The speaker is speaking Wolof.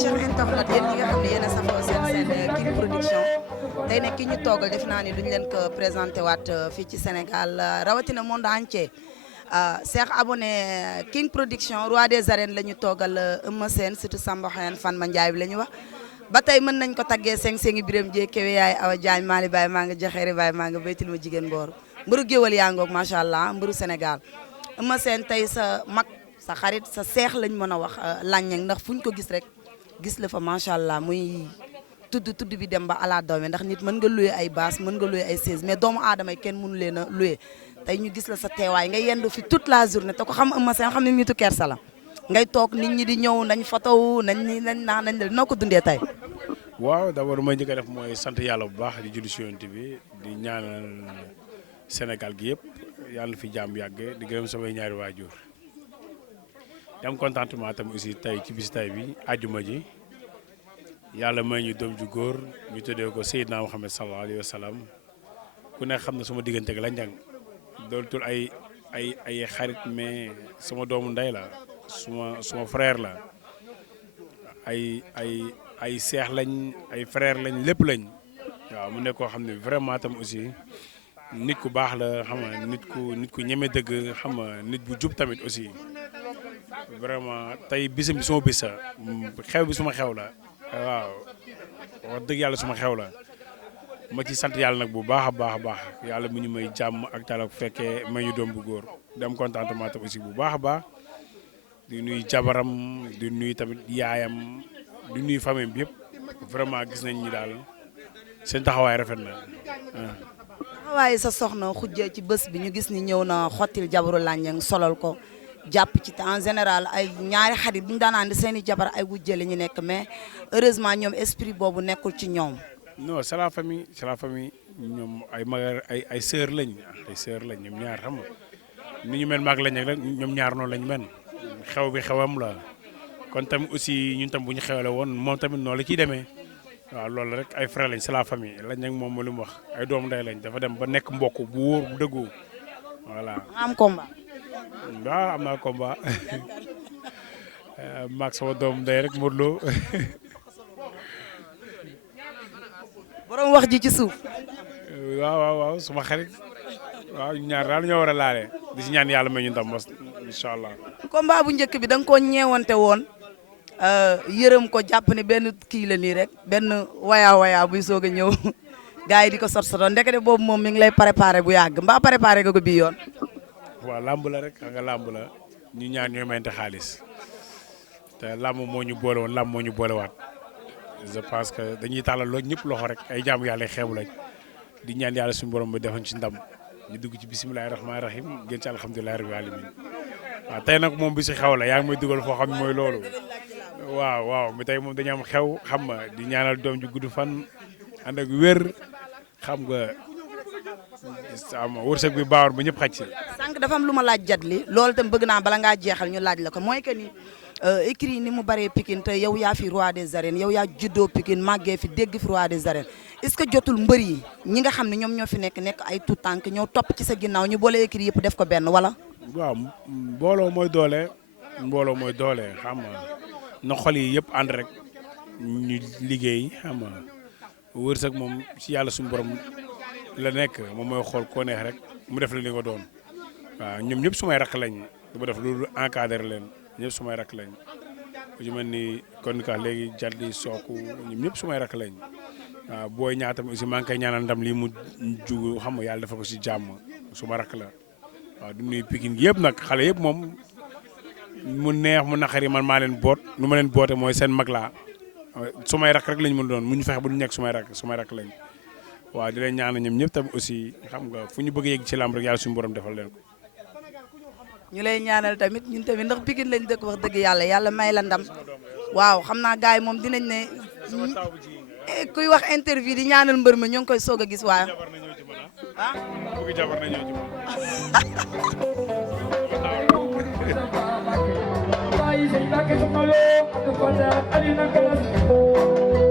cher internet yéen ñi nga xam ne yéen a safoo seen King Production tey nag ki ñu toogal def naa ni duñ leen ko présenté waat fii ci Sénégal rawatina monde entier Cheikh abonné King Production roi des arènes la ñu toogal Eumeu Sène surtout Samba Xoyane Fatma Ndiaye bi la ñu wax ba tey mën nañ ko taggee seng-sengi Birame Dieye Kewe yaay Awa Diagne Mali Baye maa nga jaxeeri Baye maa nga baytil ma jigéen mboor mbëru géwal yaa ngoog macha allah mbëru Sénégal Eumeu Sène tey sa mag sa xarit sa seex lañ mën a wax làññeeg ndax fu ñu ko gis rek gis la fa macha allah muy tudd bi dem ba ala doome ndax nit mën nga loué ay baas mën nga loué ay chaise mais doomu aadama yi kenn mënu leen a loué tey ñu gis la sa teewaay nga yendu fi toute la journée te ko xam Eumeu Sène xam ne nitu kersa la ngay toog nit ñi di ñëw nañ fotow nañ nañ noo ko dundee tey. waaw d'abord may njëkk a def mooy sant yàlla bu baax di julli si Yonent bi di ñaanal Sénégal gi yëpp yàlla na fi jàmm yàgg di gërëm samay ñaari waajur di am contentement tam aussi tey ci bis tey bi àjjuma ji yàlla may ñu doom ju góor ñu tuddee ko Seydina Muhammad sallallahu alayhi wa sallam ku ne xam ne sama diggante ak la njàng dootul ay xarit mais sama doomu ndey la suma frère la ay seex lañ ay frère lañ lépp lañ waaw mu nekk koo xam ne vraiment tam aussi nit ku baax la xam nga nit ku ñeme dëgg xam nga nit bu jub tamit aussi vraiment tey bisam bi suma bis xew bi suma xew la waaw wax dëgg yàlla suma xew la ma ci sant yàlla nag bu baax a baax yàlla mu ñu may jàmm ak tal ak fekkee may ñu doom bu góor di am contentement tam aussi bu baax a baax di nuyu jabaram di nuyu tamit yaayam di nuyu famille bi yëpp vraiment gis nañ ñi daal seen taxawaay rafet na. taxawaay sa soxna xujjee ci bés bi ñu gis ni ñëw na xottil jabaru làññang solal ko jàpp ci en général ay ñaari xarit bu ñu daan andi seen i jabar ay wujje la ñu nekk mais heureusement ñoom esprit boobu nekkul ci ñoom. non c'est la famille ñoom ay mag ay sœur lañ ñoom ñaar xam nga ni ñu mel maag lañ rek ñoom ñaar noonu lañ mel xew bi xewam la. kon tamit aussi ñun tam bu ñu xewle woon moom tamit noonu la ciy demee waaw loolu rek ay frère lañ c'est la famille lañ nag moom lu mu wax ay doomu ndey lañ dafa dem ba nekk mbokk bu wóor bu dëggu voilà. am combat. waaw am naa combat maag sama doomu ndey rek Modou Lo. borom wax ji ci suuf. waaw suma xarit waaw ñaar daal ñoo war a laale di si ñaan yàlla may ñu ndam mos incha allah. combat bu njëkk bi da nga koo ñeewante woon yërëm ko jàpp ne benn kii la nii rek benn waya buy soog a ñëw gars yi di ko sot-sotoon ndekete boobu moom mi ngi lay préparé bu yàgg mbaa préparé nga ko bii yoon. waaw làmb la rek xam nga làmb la ñu ñaan ñooy mayante xaalis te làmb moo ñu boole woon làmb moo ñu boolewaat je pense que dañuy tàllal loo ñëpp loxo rek ay jaamu yàlla xeebu lañ di ñaan yàlla suñu borom bi defoon ci ndam ñu dugg ci bisimilahi rahmaani rahim gën ci alhamdulilahi rabbil alamin waaw tey nag moom bi si xew la yaa ngi may dugal foo xam ne mooy loolu waaw mi tey moom dañu am xew xam nga di ñaanal doom ju gudd fan ànd ak wér xam nga am wërsëg bi baawar ba ñëpp xaj si. sànq dafa am lu ma laaj jat li loolu tam bëgg naa bala ngaa jeexal ñu laaj la ko mooy que ni écrit ni mu bëree Pikine te yow yaa fi roi des arènes yow yaa juddoo Pikine màggee fi dégg fi roi des arènes est-ce que jotul mbër yi ñi nga xam ne ñoom ñoo fi nekk ay tout tànk ñoo topp ci sa ginnaaw ñu boole écrit yëpp def ko benn wala. waaw mbooloo mooy doole xam nga na xol yi yëpp ànd rek ñu liggéey xam nga wërsëg moom si yàlla suñu borom la nekk moom mooy xool koo neex rek mu def la li nga doon waaw ñoom ñëpp sumay rakk lañ du ma def loolu encadré leen ñëpp sumay rakk lañ ku ci mel ni kon ka léegi jaldi sooku ñoom ñëpp sumay rakk lañ waaw booy ñaatam aussi maa ngi koy ñaanal ndam lii mu jug xam nga yàlla dafa ko si jàmm suma rakk la waaw du nuyu Pikine gi yëpp nag xale yëpp moom mu neex mu naqari man maa leen boot nu ma leen boote mooy seen mag laa sumay rakk rek lañ mën doon mu ñu fexe ba du nekk sumay rakk lañ waaw di leen ñaanal ñoom ñëpp tamit aussi xam nga fu ñu bëgg yegg ci làmb rek yàlla suñu borom defal leen ko. ñu lay ñaanal tamit ñun tamit ndax Pikine lañ dëkk wax dëgg yàlla may la ndam waaw xam naa gars yi moom dinañ ne kuy wax interview di ñaanal mbër mi ñoo ngi koy soog a gis waaye. ah bëgg jabar na ñëw ci man.